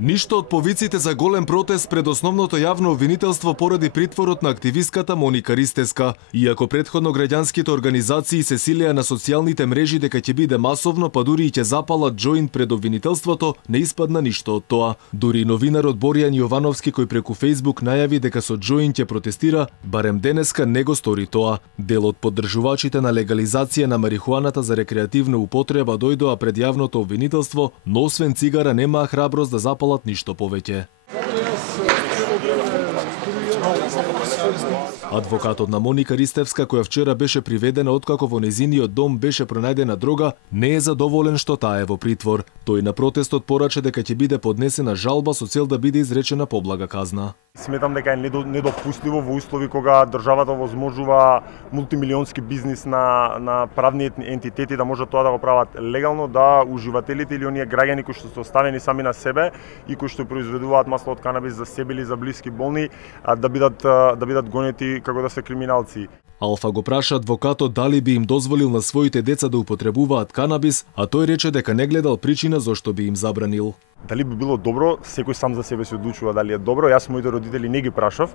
Ништо од повиците за голем протест пред основното јавно обвинителство поради притворот на активистката Моника Ристевска. Иако претходно граѓанските организации се силеа на социјалните мрежи дека ќе биде масовно, па дури и ќе запалат џоинт пред обвинителството, не испадна ништо од тоа. Дури новинарот Боријан Јовановски, кој преку Фејсбук најави дека со џоинт ќе протестира, барем денеска не го стори тоа. Дел од поддржувачите на легализација на марихуаната за рекреативна употреба дојдоа пред јавното обвинителство, но освен цигара немаа храброст да запалат ништо повеќе. Адвокатот на Моника Ристевска, која вчера беше приведена откако во незиниот дом беше пронајдена дрога, не е задоволен што таа е во притвор. Тој на протестот порача дека ќе биде поднесена жалба со цел да биде изречена поблага казна. Сметам дека е недопустливо во услови кога државата возможува мултимилионски бизнис на правни ентитети да можат тоа да го прават легално, да уживателите или оние граѓани кои што се оставени сами на себе и кои што произведуваат масло од канабис за себе или за блиски болни, да бидат гонети како да се криминалци. Алфа го праша адвокатот дали би им дозволил на своите деца да употребуваат канабис, а тој рече дека не гледал причина зошто би им забранил. Дали би било добро, секој сам за себе се одлучува дали е добро. Јас моите родители не ги прашав,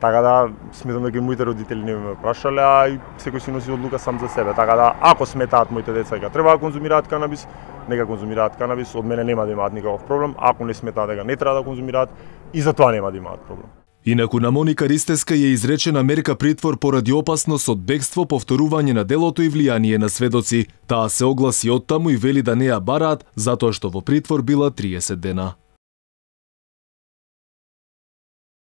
така да сметам дека моите родители не ме прашале, а и секој си носи одлука сам за себе. Така да ако сметаат моите деца дека треба да конзумираат канабис, нека конзумираат канабис, од мене нема да имаат никаков проблем. Ако не сметаат дека не треба да конзумираат, и за тоа нема да имаат проблем. Инаку на Моника Ристевска ја изречена мерка притвор поради опасност од бегство, повторување на делото и влијание на сведоци. Таа се огласи оттаму и вели да не ја бараат, затоа што во притвор била 30 дена.